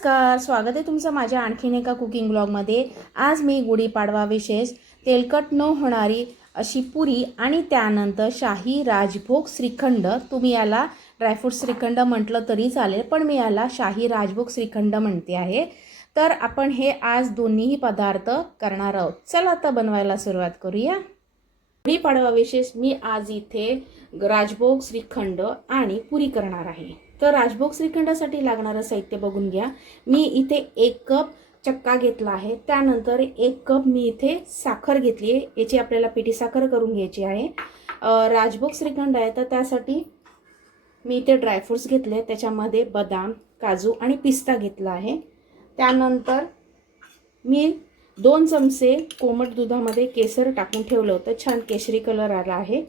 नमस्कार, स्वागत आहे तुमचं माझ्या आणखीन एका कुकिंग ब्लॉगमध्ये। आज मी गुढीपाडवा विशेष तेलकट न होणारी अशी पुरी आणि त्यानंतर शाही राजभोग श्रीखंड, तुम्ही याला ड्रायफ्रूट श्रीखंड म्हटलं तरी चालेल, पण मी याला शाही राजभोग श्रीखंड म्हणते आहे। तर आपण हे आज दोन्हीही पदार्थ करणार आहोत। चला आता बनवायला सुरुवात करूया। गुढीपाडवा विशेष मी आज इथे राजभोग श्रीखंड आणि पुरी करणार आहे। तर राजभोग श्रीखंडासाठी लागणारे साहित्य बघून घ्या। मी इथे 1 कप चक्का घेतला आहे, त्यानंतर 1 कप मी इथे साखर घेतली आहे। याची आपल्याला पिठी साखर करून घ्यायची आहे। राजभोग श्रीखंड आहे तर त्यासाठी मी इथे ड्रायफ्रूट्स घेतले, त्याच्यामध्ये बदाम, काजू आणि पिस्ता घेतला आहे। त्यानंतर मी 2 चमचे कोमट दुधामध्ये केसर टाकून ठेवलं होतं, छान केशरी कलर आला आहे।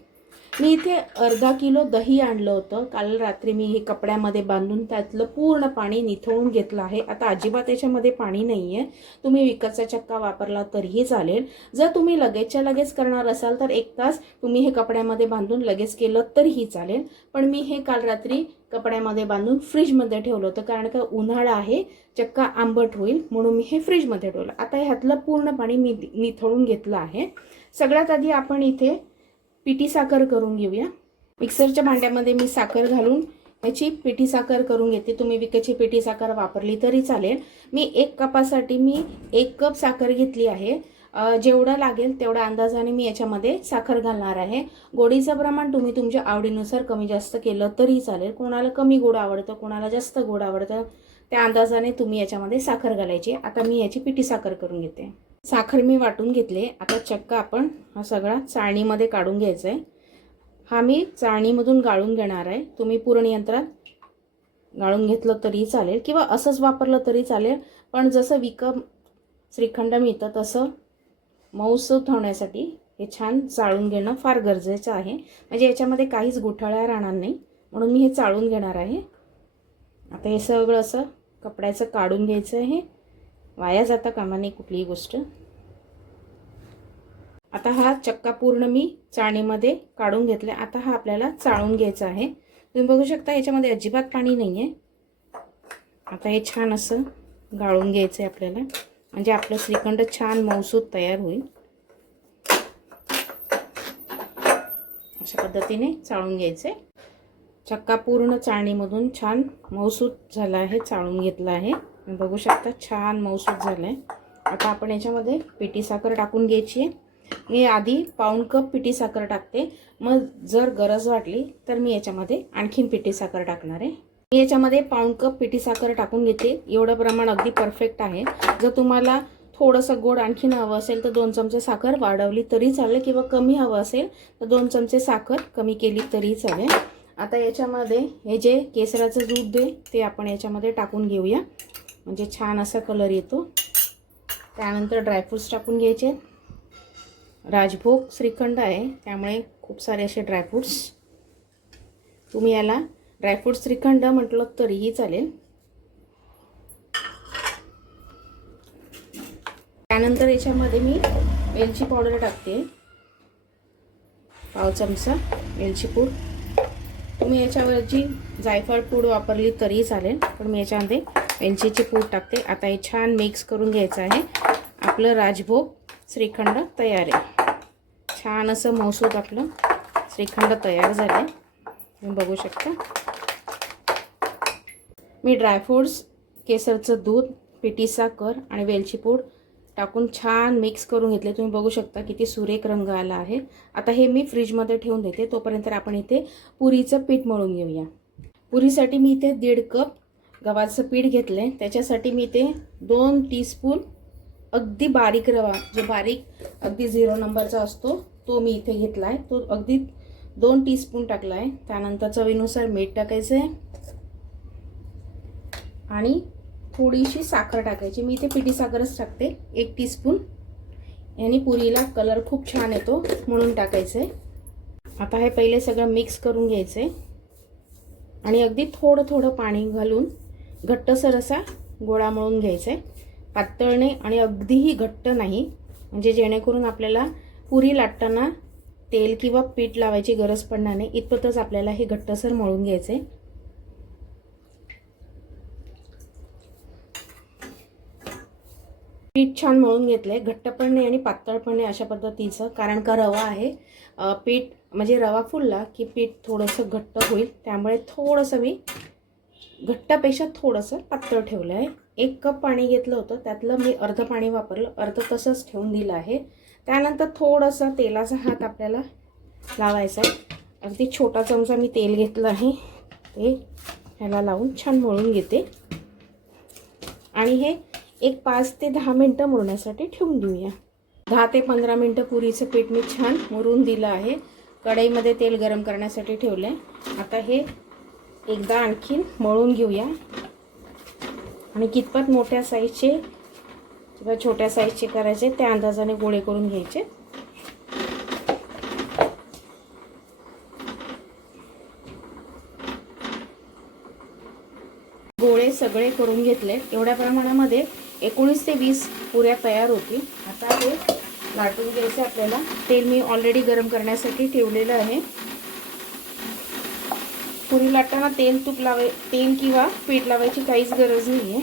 मी इथे अर्धा किलो दही आणलं होतं, काल रात्री मी हे कपड्यामध्ये बांधून त्यातलं पूर्ण पाणी निथळून घेतलं आहे। आता अजिबात याच्यामध्ये पाणी नाही आहे, तुम्ही विकतचा चक्का वापरला तरीही चालेल। जर तुम्ही लगेचच्या लगेच करणार असाल तर 1 तास तुम्ही हे कपड्यामध्ये बांधून लगेच केलं तरीही चालेल, पण मी हे काल रात्री कपड्यामध्ये बांधून फ्रीजमध्ये ठेवलं होतं, कारण का उन्हाळा आहे, चक्का आंबट होईल म्हणून मी हे फ्रीजमध्ये ठेवलं। आता ह्यातलं पूर्ण पाणी मी निथळून घेतलं आहे। सगळ्यात आधी आपण इथे पिठी साखर करून घेऊया। मिक्सरच्या भांड्यामध्ये मी साखर घालून याची पिठी साखर करून घेते, तुम्ही विकतची पिठी साखर वापरली तरी चालेल। मी 1 कपासाठी मी 1 कप साखर घेतली आहे। जेवढं लागेल तेवढ्या अंदाजाने मी याच्यामध्ये साखर घालणार आहे। गोडीचं प्रमाण तुम्ही तुमच्या आवडीनुसार कमी जास्त केलं तरी चालेल, कोणाला कमी गोड आवडतं, कोणाला जास्त गोड आवडतं, त्या अंदाजाने तुम्ही याच्यामध्ये साखर घालायची। आता मी याची पिठी साखर करून घेते। साखर मी वाटून घेतले। आता चक्का आपण हा सगळा चाळणीमध्ये काढून घ्यायचा आहे। हा मी चाळणीमधून गाळून घेणार आहे, तुम्ही पूर्ण यंत्रात गाळून घेतलं तरी चालेल किंवा असंच वापरलं तरी चालेल, पण जसं विकत श्रीखंड मिळतं तसं मऊसूत होण्यासाठी हे छान चाळून घेणं फार गरजेचं आहे, म्हणजे याच्यामध्ये काहीच गुठळ्या राहणार नाही, म्हणून मी हे चाळून घेणार आहे। आता हे सगळं असं कपड्याचं काढून घ्यायचं आहे, वाया जाता कामा नये कुठलीही गोष्ट। आता हा चक्का पूर्ण मी चाळणीमध्ये काढून घेतला। आता हा आपल्याला चाळून घ्यायचा आहे। तुम्ही बघू शकता याच्यामध्ये अजिबात पाणी नाही आहे। आता हे छान असं गाळून घ्यायचं आहे आपल्याला, म्हणजे आपलं श्रीखंड छान मऊसूत तयार होईल। अशा पद्धतीने चाळून घ्यायचं आहे। चक्का पूर्ण चाळणीमधून छान मऊसूत झाला आहे, चाळून घेतला आहे, बघू शकता छान मऊसूत झालाय। आता आपण याच्यामध्ये पिठी साखर टाकून घ्यायची आहे। मी आधी पाऊण कप पिठी साखर टाकते, मग जर गरज वाटली तर मी याच्यामध्ये आणखीन पिठी साखर टाकणार आहे। मी याच्यामध्ये पाऊण कप पिठी साखर टाकून घेते, एवढं प्रमाण अगदी परफेक्ट आहे। जर तुम्हाला थोडंसं गोड आणखीन हवं असेल तर 2 चमचे साखर वाढवली तरी चालेल, किंवा कमी हवं असेल तर 2 चमचे साखर कमी केली तरी चालेल। आता याच्यामध्ये हे जे केसराचं दूध आहे ते आपण याच्यामध्ये टाकून घेऊया, म्हणजे छान असा कलर येतो। त्यानंतर ड्रायफ्रूट्स टाकून घ्यायचे। राजभोग श्रीखंड आहे त्यामुळे खूप सारे असे ड्रायफ्रूट्स, तुम्ही याला ड्रायफ्रूट श्रीखंड म्हटलं तरीही चालेल। त्यानंतर याच्यामध्ये मी वेलची पावडर टाकते, पाव चमचा वेलची पूड। तुम्ही याच्यावरची जायफळ पूड वापरली तरी चालेल, पण मी याच्यामध्ये वेलचीची पूड टाकते। आता हे छान मिक्स करून घ्यायचं आहे। आपलं राजभोग श्रीखंड तयार आहे, छान असं मऊसूत आपलं श्रीखंड तयार झालं, तुम्ही बघू शकता। मी ड्रायफ्रूट्स, केसरचं दूध, पिठी साखर आणि वेलची पूड टाकून छान मिक्स करून घेतले, तुम्ही बघू शकता किती सुरेख रंग आला आहे। आता हे मी फ्रीजमध्ये ठेवून देते, तोपर्यंत आपण इथे पुरीचं पीठ मळून घेऊया। पुरीसाठी मी इथे 1.5 कप गव्हाचं पीठ घेतलंय, त्याच्यासाठी मी इथे 2 टीस्पून अगदी बारीक रवा, जो बारीक अगदी 0 नंबरचा असतो तो मी इथे घेतलाय, तो अगदी 2 टीस्पून टाकलाय। त्यानंतर चवीनुसार मीठ टाकायचं आहे आणि थोडीशी साखर टाकायची। मी इथे पिठी साखरच टाकते, 1 टीस्पून, यानी पुरीला कलर खूप छान येतो म्हणून टाकायचं आहे। आता हे पहिले सगळं मिक्स करून घ्यायचं आहे आणि अगदी थोडं थोडं पाणी घालून घट्टसर असा गोळा मळून घ्यायचा आहे, पातळ नाही आणि अगदीही घट्ट नाही, म्हणजे जेणेकरून आपल्याला पुरी लाटताना तेल किंवा पीठ लावायची गरज पडणार नाही, इतपतच आपल्याला हे घट्टसर मळून घ्यायचं आहे। पीठ छान मळून घेतलं आहे, घट्ट पण नाही आणि पातळ पण नाही अशा पद्धतीचं, कारण का रवा आहे. पीठ म्हणजे रवा फुलला की पीठ थोडंसं घट्ट होईल, त्यामुळे थोडंसं मी घट्टापेक्षा थोडंसं पातळ ठेवलं आहे. 1 कप पाणी घेतलं होतं, त्यातलं मी अर्ध पाणी वापरलं, अर्ध तसंच ठेवून दिलं आहे. त्यानंतर थोडंसं तेलाचा हात आपल्याला लावायचा आहे. अगदी छोटा चमचा मी तेल घेतलं आहे, ते ह्याला लावून छान मळून घेते आणि हे एक 5 ते 10 मिनटं मुरण्यासाठी ठेवून देऊया. 10 ते 15 मिनटं पुरीचं पीठ मी छान मुरून दिलं आहे. कढईमध्ये तेल गरम करण्यासाठी ठेवलं आहे. आता हे एकदा आणखीन मळून घेऊया आणि कितपत मोठ्या साईजचे किंवा छोट्या साईजचे करायचे त्या अंदाजाने गोळे करून घ्यायचे. गोळे सगळे करून घेतले. एवढ्या प्रमाणामध्ये 19 ते 20 पुऱ्या तयार होतील. आता हे लाटून घ्यायचे आपल्याला. तेल मी ऑलरेडी गरम करण्यासाठी ठेवलेलं आहे. पुरी लाटताना तेल किंवा पीठ लावायची काहीच गरज नाही आहे,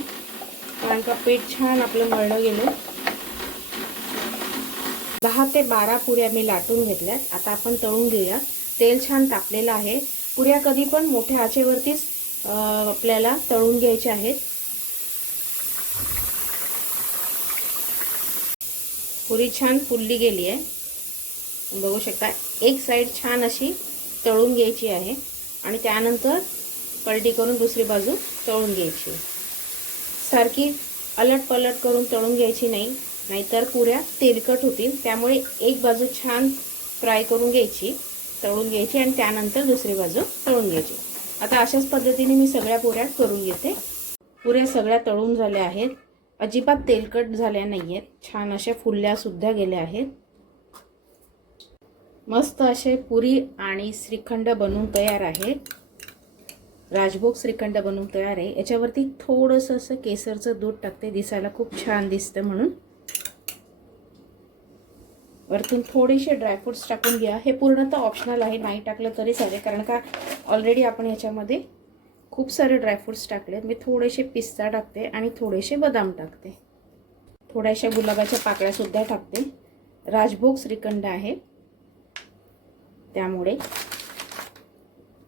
कारण का पीठ छान आपलं मळलं गेलं. 10 ते 12 पुऱ्या मी लाटून घेतल्यात. आता आपण तळून घेऊया. तेल छान तापलेलं आहे. पुऱ्या कधी पण मोठ्या आचेवरतीच आपल्याला तळून घ्यायच्या आहेत. पुरी छान फुलली गेली आहे, बघू शकता. एक साईड छान अशी तळून घ्यायची आहे आणि त्यानंतर पलटी करून दुसरी बाजू तळून घ्यायची. सारखी अलट पलट करून तळून घ्यायची नाही, नाहीतर पुऱ्या तेलकट होतील. त्यामुळे एक बाजू छान फ्राय करून घ्यायची, तळून घ्यायची आणि त्यानंतर दुसरी बाजू तळून घ्यायची. आता अशाच पद्धतीने मी सगळ्या पुऱ्या करून घेते. पुऱ्या सगळ्या तळून झाल्या आहेत, अजिबात तेलकट झाल्या नाही आहेत, छान अशा फुलल्या सुद्धा गेल्या आहेत. मस्त असे पुरी आणि श्रीखंड बनवून तयार आहे. राजभोग श्रीखंड बनवून तयार आहे. याच्यावरती थोडंसं असं केसरचं दूध टाकते, दिसायला खूप छान दिसतं म्हणून. वरतून थोडेसे ड्रायफ्रूट्स टाकून घ्या. हे पूर्णतः ऑप्शनल आहे, नाही टाकलं तरी चालेल, कारण का ऑलरेडी आपण याच्यामध्ये खूप सारे ड्रायफ्रूट्स टाकलेत. मी थोडेसे पिस्ता टाकते आणि थोडेसे बदाम टाकते. थोड्याशा गुलाबाच्या पाकळ्या सुद्धा टाकते. राजभोग श्रीखंड आहे त्यामुळे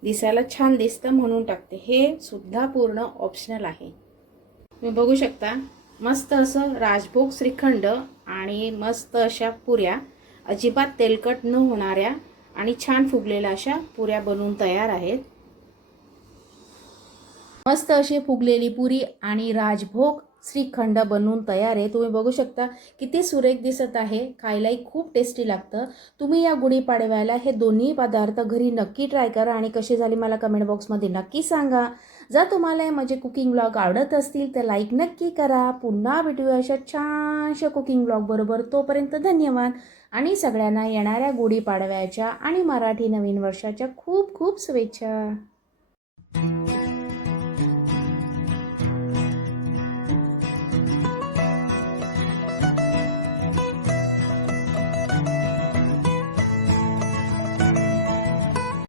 दिसायला छान दिसतं म्हणून टाकते. हे सुद्धा पूर्ण ऑप्शनल आहे. तुम्ही बघू शकता मस्त असं राजभोग श्रीखंड आणि मस्त अशा पुऱ्या, अजिबात तेलकट न होणाऱ्या आणि छान फुगलेल्या अशा पुऱ्या बनवून तयार आहेत. मस्त अशी फुगलेली पुरी आणि राजभोग श्रीखंड बनवून तयार आहे. तुम्ही बघू शकता किती सुरेख दिसत आहे. खायलाही खूप टेस्टी लागतं. तुम्ही या गुढीपाडव्याला हे दोन्ही पदार्थ घरी नक्की ट्राय करा आणि कसे झाले मला कमेंट बॉक्समध्ये नक्की सांगा. जर तुम्हाला माझे कुकिंग ब्लॉग आवडत असतील तर लाईक नक्की करा. पुन्हा भेटूया अशा छानशा कुकिंग ब्लॉग बरोबर. तोपर्यंत धन्यवाद आणि सगळ्यांना येणाऱ्या गुढीपाडव्याच्या आणि मराठी नवीन वर्षाच्या खूप खूप शुभेच्छा.